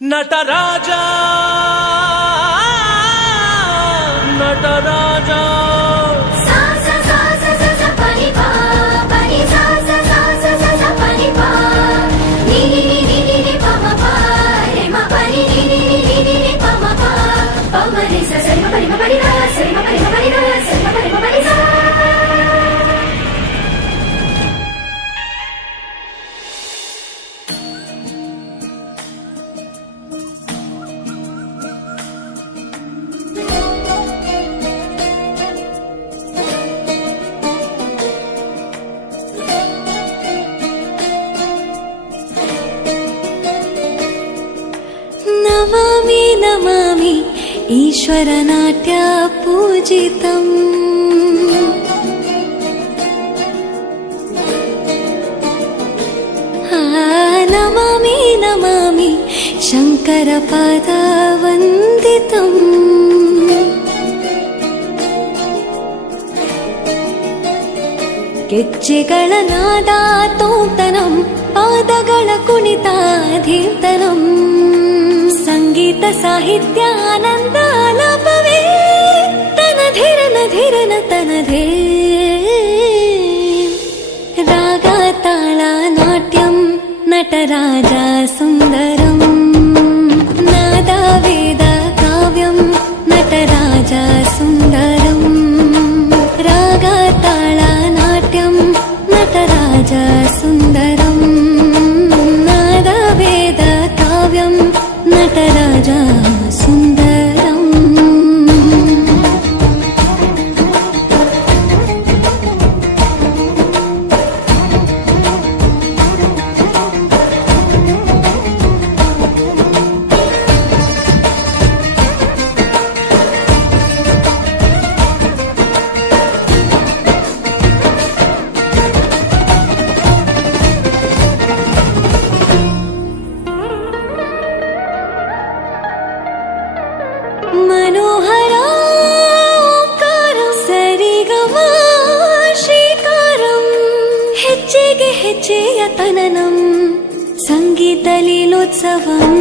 నటరాజా నటరా ईश्वरनाट्यापूजितम् नमामि नमामि शङ्करपादावन्दितम् ಗೆಜ್ಜೆಗಳ ನಾದ ತೋತನಂ ಪಾದಗಳ ಕುಣಿತ ಧೀರ್ತನಂ गीतसाहित्यानन्दालपवे तनधिरन धीर्न तन धीरे रागाताला नाट्यं नटराजा सुन्दरम्। जननं सङ्गीतलीलोत्सवम्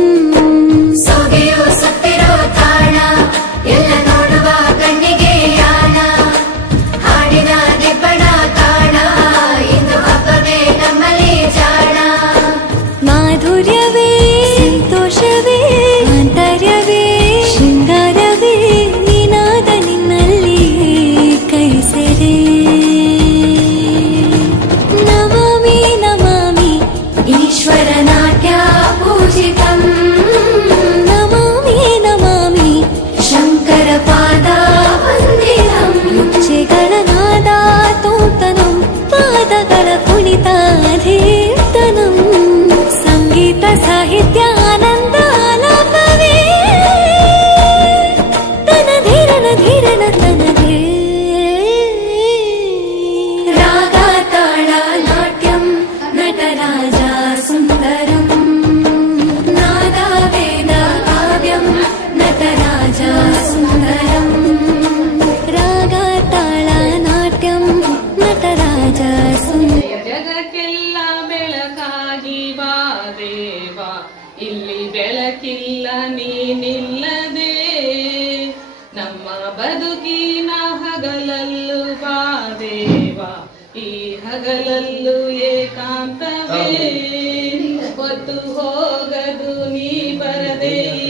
ಬೆಳಕೆಲ್ಲ ಬೆಳಕಾಗಿ ಬಾ ದೇವಾ. ಇಲ್ಲಿ ಬೆಳಕಿಲ್ಲ ನೀನಿಲ್ಲದೆ. ನಮ್ಮ ಬದುಕಿನ ಹಗಲಲ್ಲೂ ಬಾ ದೇವಾ. ಈ ಹಗಲಲ್ಲೂ ಏಕಾಂತವೇ. ಹೊತ್ತು ಹೋಗದು ನೀ ಬರದೇ.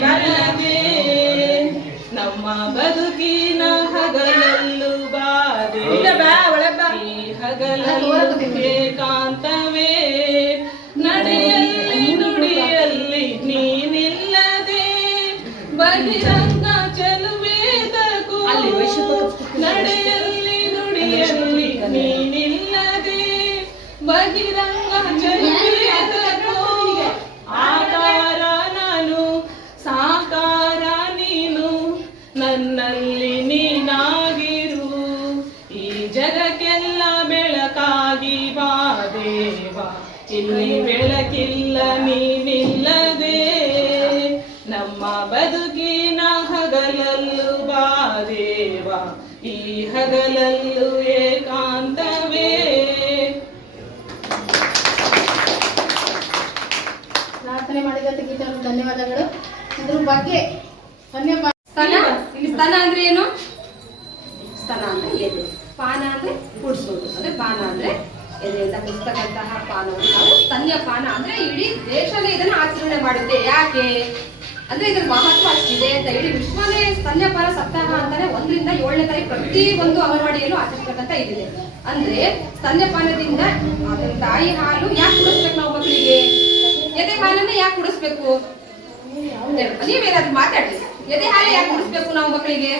ಬರಲವೇ ನಮ್ಮ ಬದುಕಿನ ಹಗಲಲ್ಲೂ ಬಾದೆ ಈ ಹಗಲಲ್ಲೂ ಕಾಂತವೇ ನಡೆಯಲ್ಲಿ ನುಡಿಯಲ್ಲಿ ನೀನಿಲ್ಲದೆ ಬಹಿರಂಗ ಚಲುವೇದ ನಡೆಯಲ್ಲಿ ನುಡಿಯಲ್ಲಿ ನೀನಿಲ್ಲದೆ ಬಹಿರಂಗ ಚಲು ನೀ ಬೆಳಕಿಲ್ಲ ನೀವಿಲ್ಲದೆ ನಮ್ಮ ಬದುಕಿನ ಬಾ ಬಾದೇವ ಈ ಹಗಲಲ್ಲು ಏಕಾಂತವೇ. ಪ್ರಾರ್ಥನೆ ಮಾಡಿದ ಗೀತವನ್ನು ಧನ್ಯವಾದಗಳು. ಇದ್ರ ಬಗ್ಗೆ ಸ್ತನ ಇಲ್ಲಿ. ಸ್ಥಾನ ಅಂದ್ರೆ ಏನು? ಸ್ಥಾನ ಅಂದ್ರೆ ಏನು? ಪಾನ ಅಂದ್ರೆ ಕುಡಿಸೋದು ಅಂದ್ರೆ ಪಾನ ಅಂದ್ರೆ ಎದೆಯಿಂದ ಕುಡಿಸ್ತಕ್ಕಂತಹ ಪಾನವನ್ನು ನಾವು ಸ್ತನ್ಯಪಾನ ಅಂದ್ರೆ ಇಡೀ ದೇಶವೇ ಇದನ್ನ ಆಚರಣೆ ಮಾಡುತ್ತೆ. ಯಾಕೆ? ಅಂದ್ರೆ ಇದ್ರ ಮಹತ್ವ ಅಷ್ಟಿದೆ ಅಂತ ಹೇಳಿ ವಿಶ್ವನೇ ಸ್ತನ್ಯಪಾನ ಸಪ್ತಾಹ ಅಂತಾನೆ ಒಂದರಿಂದ ಏಳನೇ ತಾರೀಕು ಪ್ರತಿ ಒಂದು ಅಂಗನವಾಡಿಯಲ್ಲೂ ಆಚರಿಸ್ತಕ್ಕಂತ ಇದಿದೆ. ಅಂದ್ರೆ ಸ್ತನ್ಯಪಾನದಿಂದ ಅದನ್ನ ತಾಯಿ ಹಾಲು ಯಾಕೆ ಕುಡಿಸ್ಬೇಕು ನಾವು ಮಕ್ಕಳಿಗೆ? ಎದೆ ಹಾಲನ್ನ ಯಾಕೆ ಕುಡಿಸ್ಬೇಕು? ನೀವೇನಾದ್ರು ಮಾತಾಡಿ ಎದೆ ಹಾಲು ಯಾಕೆ ಕುಡಿಸ್ಬೇಕು ನಾವು ಮಕ್ಕಳಿಗೆ?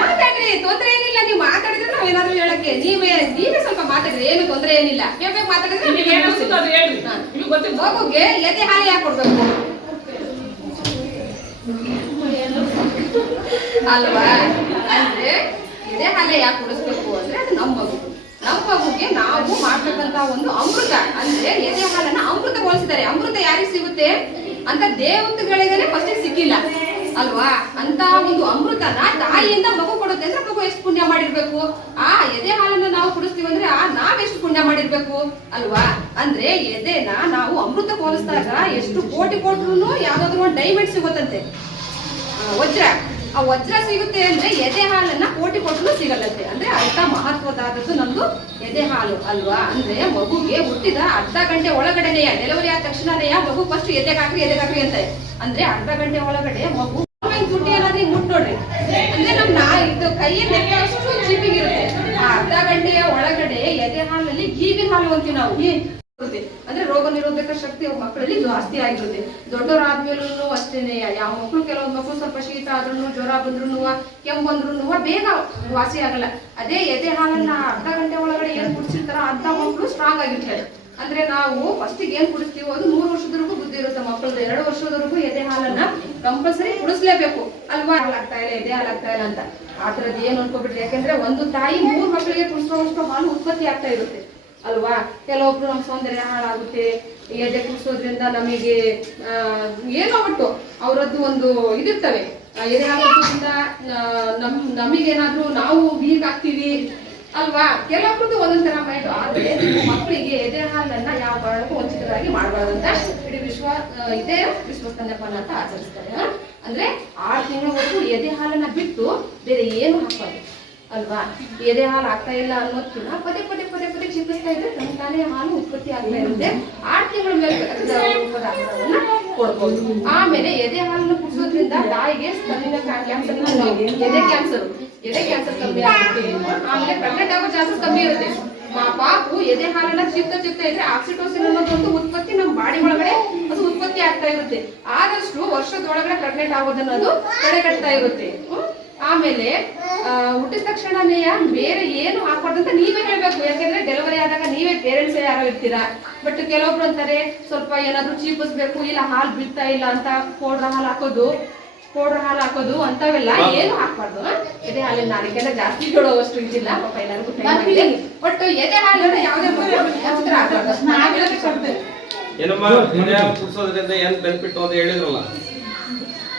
ಮಾತಾಡ್ರಿ ತೊಂದರೆ ಏನಿಲ್ಲ ನೀವು ಮಾತಾಡಿದ್ರೆ ನಾವ್ ಏನಾದ್ರು ಹೇಳಕ್ಕೆ. ನೀವೇ ನೀವೇ ಸ್ವಲ್ಪ ಮಾತಾಡ್ರಿ ಏನು ತೊಂದರೆ ಏನಿಲ್ಲ. ಹೇಳ್ಬೇಕು ಮಾತಾಡಿದ್ರೆ ಅದು ಹೇಳ್ರಿ. ಹಾ. ನಿಮಗೆ ಗೊತ್ತಿಲ್ಲ ಮಗುಗೆ ಎದೆ ಹಾಲು ಯಾಕೆ ಕೊಡ್ಬೇಕು? ಅಲ್ವಾ? ಅಂದ್ರೆ ಎದೆ ಹಾಲೆ ಯಾಕೆ ಕುಡಿಸ್ಬೇಕು ಅಂದ್ರೆ ಅದು ನಮ್ಮ ಮಗು. ನಮ್ಮ ಮಗುಗೆ ನಾವು ಮಾಡ್ತಕ್ಕಂತ ಒಂದು ಅಮೃತ. ಅಂದ್ರೆ ಎದೆ ಹಾಲನ್ನ ಅಮೃತ ಹೋಲಿಸಿದ್ದಾರೆ ಅಮೃತ ಯಾರಿಗೆ ಸಿಗುತ್ತೆ? ಅಂತ ದೇವತೆಗಳಿಗೆ ಫಸ್ಟ್ ಸಿಕ್ಕಿಲ್ಲ. ಅಲ್ವಾ? ಅಂತ ಒಂದು ಅಮೃತನ ತಾಯಿಯಿಂದ ಮಗು ಕೊಡುತ್ತೆ ಅಂದ್ರೆ ಮಗು ಎಷ್ಟು ಪುಣ್ಯ ಮಾಡಿರ್ಬೇಕು? ಆ ಎದೆ ಹಾಲನ್ನ ನಾವು ಕುಡಿಸ್ತೀವಿ ಅಂದ್ರೆ ಆ ನಾವೆಷ್ಟು ಪುಣ್ಯ ಮಾಡಿರ್ಬೇಕು? ಅಲ್ವಾ? ಅಂದ್ರೆ ಎದೆನ ನಾವು ಅಮೃತ ಹೋಲಿಸಿದಾಗ ಎಷ್ಟು ಕೋಟಿ ಕೊಟ್ರು ಯಾವ್ದಾದ್ರು ಒಂದು ಡೈಮಂಡ್ ಸಿಗುತ್ತಂತೆ. ವಜ್ರ. ಆ ವಜ್ರ ಸಿಗುತ್ತೆ ಅಂದ್ರೆ ಎದೆ ಹಾಲನ್ನ ಕೋಟಿ ಕೊಟ್ಟರು ಸಿಗಲ್ಲಂತೆ. ಅಂದ್ರೆ ಅರ್ಥ ಮಹತ್ವದಾದದ್ದು ನಮ್ದು ಎದೆ ಹಾಲು, ಅಲ್ವಾ? ಅಂದ್ರೆ ಮಗುಗೆ ಹುಟ್ಟಿದ ಅರ್ಧ ಗಂಟೆ ಒಳಗಡೆನೆಯ ಡೆಲಿವರಿ ಆದ ತಕ್ಷಣನೆಯ ಮಗು ಫಸ್ಟ್ ಎದೆಗಾಕ್ರಿ ಎದೆಗಾಕ್ರಿ ಅಂತ. ಅಂದ್ರೆ ಅರ್ಧ ಗಂಟೆ ಒಳಗಡೆ ಮಗು ನೋಡ್ರಿ. ಅಂದ್ರೆ ನಮ್ ನಾಯಿ ನೆಟ್ಟಷ್ಟು ಚಿಪ್ಪಿಗಿರುತ್ತೆ ಆ ಅರ್ಧ ಗಂಟೆಯ ಒಳಗಡೆ ಎದೆ ಹಾಲಲ್ಲಿ ಗೀಬಿನ ಹಾಲು ಅಂತೀವಿ ನಾವು. ಅಂದ್ರೆ ರೋಗ ನಿರೋಧಕ ಶಕ್ತಿ ಮಕ್ಕಳಲ್ಲಿ ಜಾಸ್ತಿ ಆಗಿರುತ್ತೆ. ದೊಡ್ಡವರಾದ್ಮೇಲೂ ಅಷ್ಟೇನೆ, ಯಾವ ಮಕ್ಕಳು ಕೆಲವೊಂದು ಮಕ್ಕಳು ಸ್ವಲ್ಪ ಶೀತ ಆದ್ರೂ ಜ್ವರ ಬಂದ್ರು ಕೆಮ್ಮು ಬಂದ್ರು ಬೇಗ ವಾಸಿ ಆಗಲ್ಲ. ಅದೇ ಎದೆ ಹಾಲನ್ನ ಅರ್ಧ ಗಂಟೆ ಒಳಗಡೆ ಏನ್ ಕುಡಿಸಿರ್ತಾರ ಅಂತ ಮಕ್ಕಳು ಸ್ಟ್ರಾಂಗ್ ಆಗಿರ್ತಾರೆ. ಅಂದ್ರೆ ನಾವು ಫಸ್ಟ್ ಏನ್ ಕುಡಿಸ್ತೀವೋ ಅದು ಮೂರು ವರ್ಷದವರೆಗೂ ಬುದ್ಧಿ ಇರುತ್ತೆ ಮಕ್ಕಳದ್ದು ಎರಡು ವರ್ಷದವರೆಗೂ ಎದೆ ಹಾಲನ್ನ ಕಂಪಲ್ಸರಿ ಕುಡಿಸ್ಲೇಬೇಕು. ಅಲ್ವಾ? ಹಾಲಾಗ್ತಾ ಇಲ್ಲ, ಎದೆ ಹಾಲಾಗ್ತಾ ಇಲ್ಲ ಅಂತ. ಆ ಥರದ್ದು ಏನು ಅನ್ಕೋಬಿಟ್ರಿ ಯಾಕಂದ್ರೆ ಒಂದು ತಾಯಿ ಮೂರು ಮಕ್ಕಳಿಗೆ ಕುಡಿಸುವಷ್ಟು ಹಾಲು ಉತ್ಪತ್ತಿ ಆಗ್ತಾ ಇರುತ್ತೆ. ಅಲ್ವಾ? ಕೆಲವೊಬ್ರು ನಮ್ಮ ಸೌಂದರ್ಯ ಹಾಳಾಗುತ್ತೆ. ಎದೆ ಕುಡಿಸೋದ್ರಿಂದ ನಮಗೆ ಏನೋ ಒಟ್ಟು ಅವರದ್ದು ಒಂದು ಇದಿರ್ತವೆ. ಎದೆ ಹಾಕೋದ್ರಿಂದ ನಮ್, ನಮಗೇನಾದ್ರೂ ನಾವು ವೀಕ್ ಆಗ್ತೀವಿ ಅಲ್ವಾ? ಕೆಲವೊಬ್ರದ್ದು ಒಂದೊಂದು ತರ ಮೈಂಡ್ ಆದ್ರೆ ಮಕ್ಕಳಿಗೆ ಎದೆ ಹಾಲನ್ನ ಯಾವ ಕಾರಣಕ್ಕೂ ವಂಚಿತರಾಗಿ ಮಾಡಬಾರ್ದು ಅಂತ ಇಡೀ ವಿಶ್ವ ಇದೇ ವಿಶ್ವ ಸ್ತನ್ಯಪಾನ ಅಂತ ಆಚರಿಸ್ತಾರೆ ಅಂದರೆ ಆರು ತಿಂಗಳವರೆಗೂ ಎದೆ ಹಾಲನ್ನ ಬಿಟ್ಟು ಬೇರೆ ಏನು ಹಾಕ್ಬಾರ್ದು, ಅಲ್ವಾ? ಎದೆ ಹಾಲು ಆಗ್ತಾ ಇಲ್ಲ ಅನ್ನೋದ್ಕಿಂತ ಪದೇ ಪದೇ ಪದೇ ಪದೇ ಚಿಂತಿಸ್ತಾ ಇದ್ರೆ ತನ್ನ ತಾನೇ ಹಾಲು ಉತ್ಪತ್ತಿ ಆಗ್ತಾ ಇರುತ್ತೆ. ಆರು ತಿಂಗಳ ಮೇಲೆ ಕೊಡ್ಬೋದು. ಆಮೇಲೆ ಎದೆ ಹಾಲನ್ನು ಕುಡಿಸೋದ್ರಿಂದ ತಾಯಿಗೆ ಸ್ತನಿನ ಕ್ಯಾನ್ಸರ್, ಎದೆ ಕ್ಯಾನ್ಸರ್. ಎದೆ ಕ್ಯಾನ್ಸರ್ ಕಮ್ಮಿ ಆಗುತ್ತೆ ಆಮೇಲೆ ಪ್ರೆಗ್ನೆಂಟ್ ಆಗೋ ಚಾನ್ಸಸ್ ಕಮ್ಮಿ ಇರುತ್ತೆ. ಪಾಪು ಎದೆ ಹಾಲನ್ನ ಚಿಕ್ಕ ಚಿಕ್ಕ ಇದ್ರೆ ಆಕ್ಸಿಟೋಸಿನ್ ಅನ್ನೋದೊಂದು ಉತ್ಪತ್ತಿ ನಮ್ಮ ಬಾಡಿ ಒಳಗಡೆ ಅದು ಉತ್ಪತ್ತಿ ಆಗ್ತಾ ಇರುತ್ತೆ. ಆದಷ್ಟು ವರ್ಷದೊಳಗಡೆ ಪ್ರೆಗ್ನೆಂಟ್ ಆಗೋದನ್ನೋದು ತಡೆಗಟ್ತಾ ಇರುತ್ತೆ. ಆಮೇಲೆ ಹುಟ್ಟಿದ ತಕ್ಷಣನೇ ಬೇರೆ ಏನು ಹಾಕ್ಬಾರ್ದಂತ ನೀವೇ ಹೇಳ್ಬೇಕು. ಯಾಕಂದ್ರೆ ಡೆಲಿವರಿ ಆದಾಗ ನೀವೇ ಪೇರೆಂಟ್ಸ್ ಯಾರೋ ಇರ್ತೀರಾ? ಬಟ್ ಕೆಲವೊಬ್ರು ಅಂತಾರೆ, ಸ್ವಲ್ಪ ಏನಾದ್ರು ಚೀಪಿಸ್ಬೇಕು ಇಲ್ಲ ಹಾಲು ಬಿತ್ತಾ ಇಲ್ಲ ಅಂತ ಪೌಡ್ರ್ ಹಾಲು ಹಾಕೋದು. ಪೌಡ್ರ್ ಹಾಲು ಹಾಕೋದು ಅಂತವೆಲ್ಲ ಏನು ಹಾಕ್ಬಾರ್ದು? ಎದೆ ಹಾಲಿನ ನಾಲಿಗೆಲ್ಲ ಜಾಸ್ತಿ ಕೊಡೋವಷ್ಟು ಇದಿಲ್ಲ ಪಾಪ ಎಲ್ಲರಿಗೂ. ಒಟ್ಟು ಎದೆ ಯಾವುದೇ ಕೊಡ್ತೇವೆ ಏನಮ್ಮ ಹಾಲು ಕುಡಿಸೋದ್ರಿಂದ ಏನ್ ಬೆನಿಫಿಟ್ ಅಂತ ಹೇಳಿದ್ರಲ್ಲ?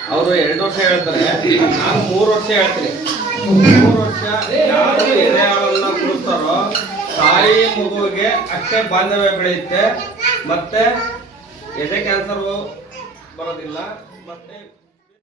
ಅವರು ಎರಡು ವರ್ಷ ಹೇಳ್ತಾರೆ ನಾನು ಮೂರು ವರ್ಷ ಹೇಳ್ತೀನಿ. ಮೂರು ವರ್ಷ ಯಾರು ಎದೆ ಹಾಲನ್ನ ಕುಡಿಸ್ತಾರೋ ತಾಯಿ ಮಗುವಿಗೆ ಅಷ್ಟೇ ಬಾಂಧವ್ಯ ಬೆಳೆಯುತ್ತೆ ಮತ್ತೆ ಎದೆ ಕ್ಯಾನ್ಸರ್ ಬರೋದಿಲ್ಲ ಮತ್ತೆ